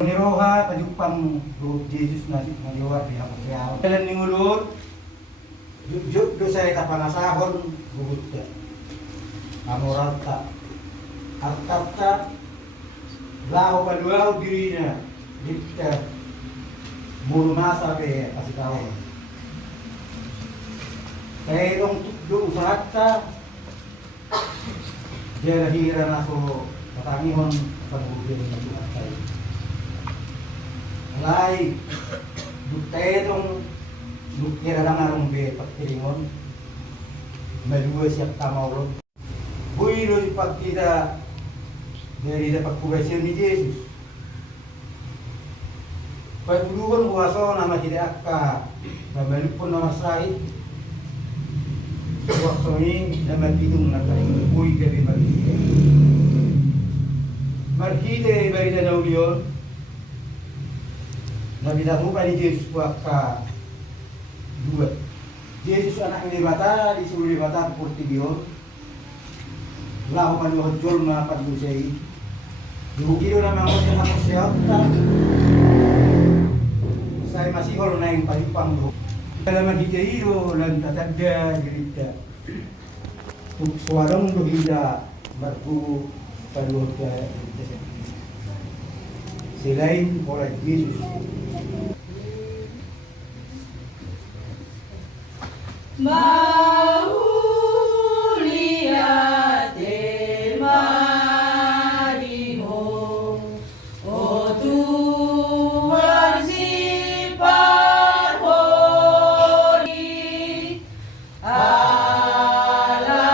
Niroha pajupang Lord Jesus na naliwat pinakasyaw. Kailan ni mulod, juk do sa itapanasahon, bugut ka. Amoral ka. Atap ka, laho paluaw diri na. Dikta, murumasa ke kasitawon. Kaya itong tukdo usahat ka, diya nahira na so katangihon pag-ubin na tuhat tayo. Alay, duktayo itong dukira lang arong be pagtiringon. Maluwa siya tamawro. Buwilo di pagkita dari dapat pagkugasyon ni Jesus. Paguluhan buwaso na tidak ka na malupon na masahid. Waktu ini na matidong na kaling buhay gabi marhide. Marhide bari na nauliyon. Nabitamukan ni Jesus ka dua. Jesus anak ni mata di seluruh mata purti dion. Lahu panuhod jol mga paglusay. Dugiro na mga sa siya. Saya masih hol na yung palipang do. Kalaman hidahiro lang tatagda gerita. Suarang dohida marku panuhod ka gerita. Selain oleh Jesus. Mauliate Marimo, o Tuhan si parhoni, ala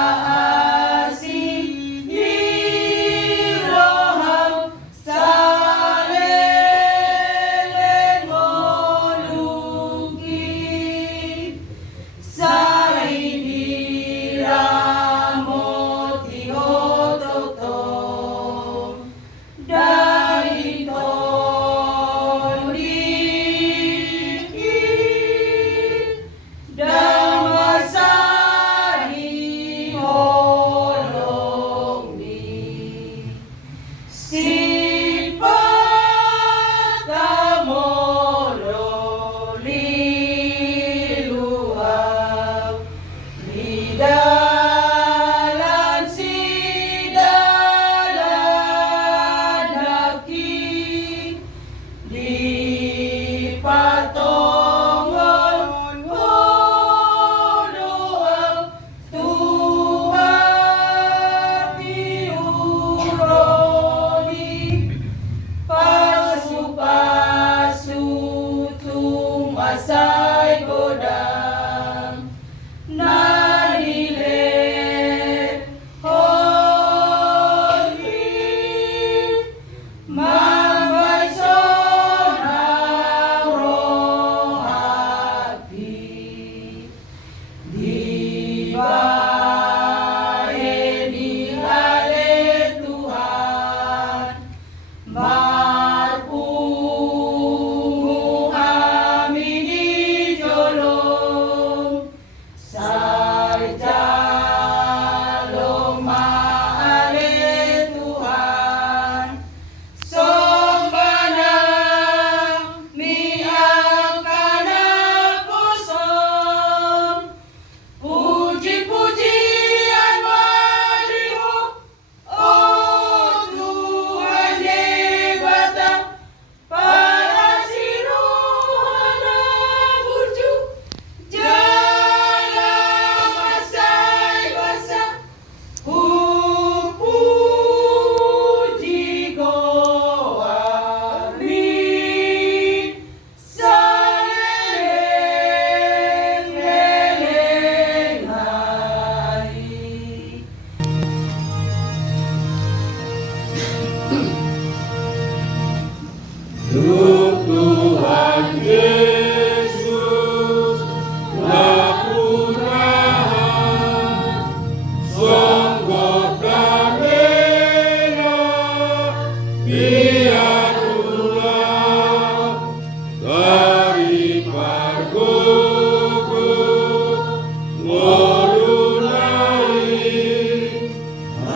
asih diroham salelen molungki.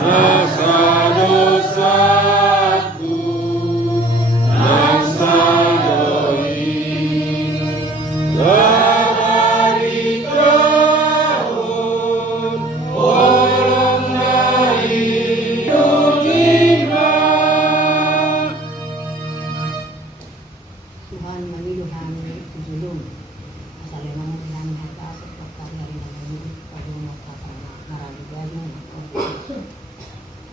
Rasa dosaku, Tuhan maniluhani tujulong. Asalimang kami hata sa pagkakari na namin pagulong marami galing ako.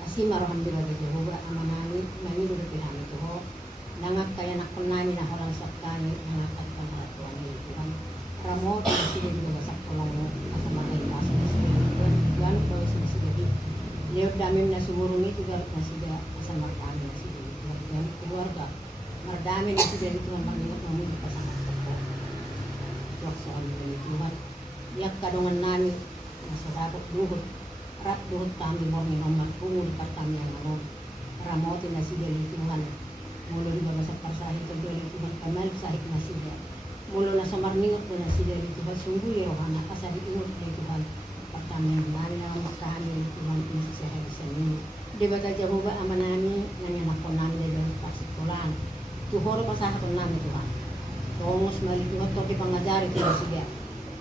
Asi marohan bila di Jehovah amanami manilu kami Tuhan. Nangak kaya nakon namin na halang sa kami nangak at pangaratuan ni Tuhan. Ramo sige juga sa kolong asa matay asa sige Tuhan ko sige. Lihat dami na siguro ni juga na siga asa marami na sige Tuhan keluarga. Mardami na siga dito ng mangingat namin kasama ko. Soal ni Tuhan. Yak kadungan namin sa dapat duhot. Rat duhot kami mo ni naman kung pa kami ang ano. Ramote na siga ni Tuhan. Mulo di ba sa pasahe ko ni Tuhan kamal sahik na siga. Mulo na sa marningot na siga ni Tuhan sungguh rohana kasahi ingot ni Tuhan. Kami yang namin ang makahani ni Tuhan ini sa ninyo. Di ba ka Jehovah ama namin nanyanak ko namin na dahil paksikulan. Tuhoro pasahapon namin Tuhan. Somos malituhat ko pangajari ko siya.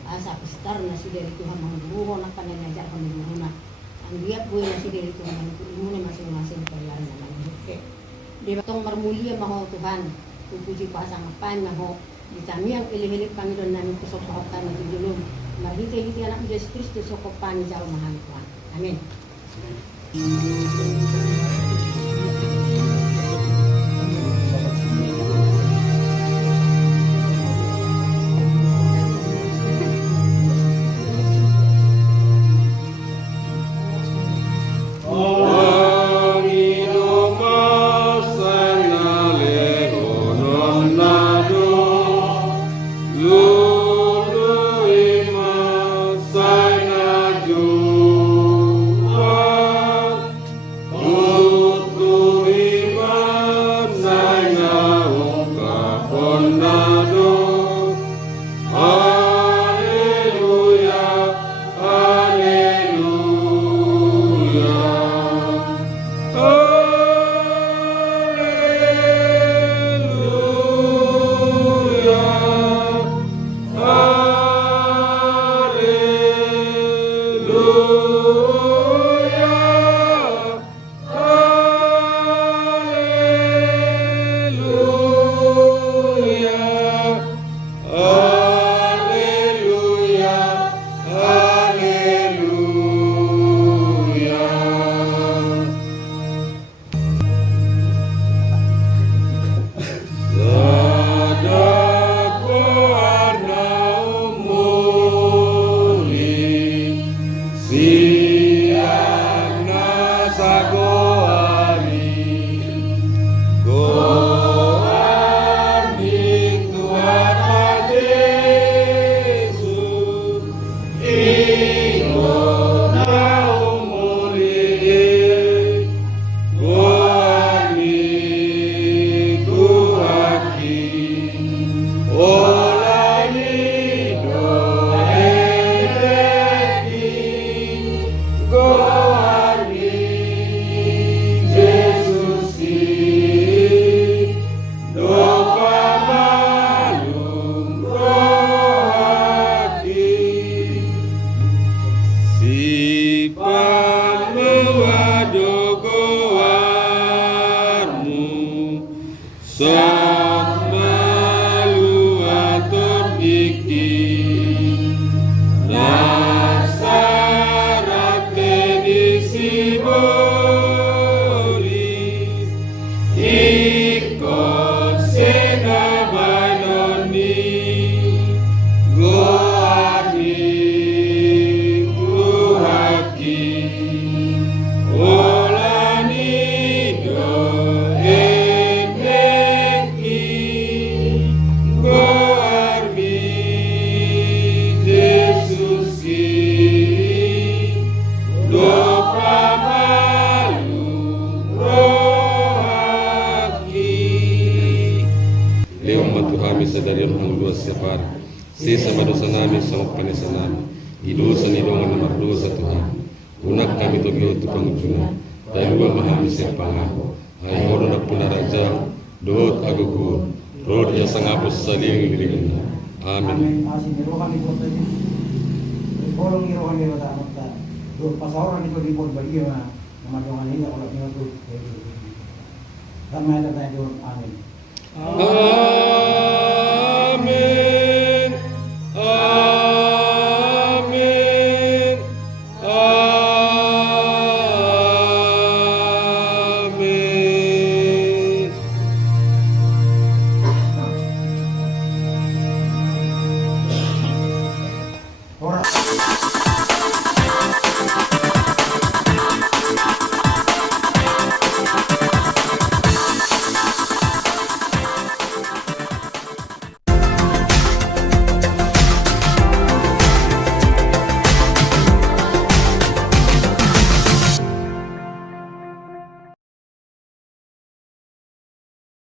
Asa pistar na siya dito ang mga buho na kananajar ko ni buho na. Ang biyak buhay na siya dito ang muna masing-masing karyari na manhit. Di ba itong marmulia maho Tuhan. Tupuji pa sa ngapan maho. Di kami ang ilihilip Panginoon namin kusok pahokan na tujulong. Marhiti-hiti anak Diyos Kristus sokop pani jauh mahal Tuhan. Amin. Dari ang luas separ, sisa madosa namin sa panisa namin, idosa ni dongan na mardosa Tuhan. Unak kami tugyo tu pangutuna, dahil luwa mahami sa pangako, ay horo na punaraja, doot agugur, rod ya sangapos sa liling lilingan. Amen. Asin iro kami po tayo. Bolong iro kami ro ta amta. Do pasahoran ito di pod baliya na madongan nila ko lang niyo to. Tama na tayo. Amen.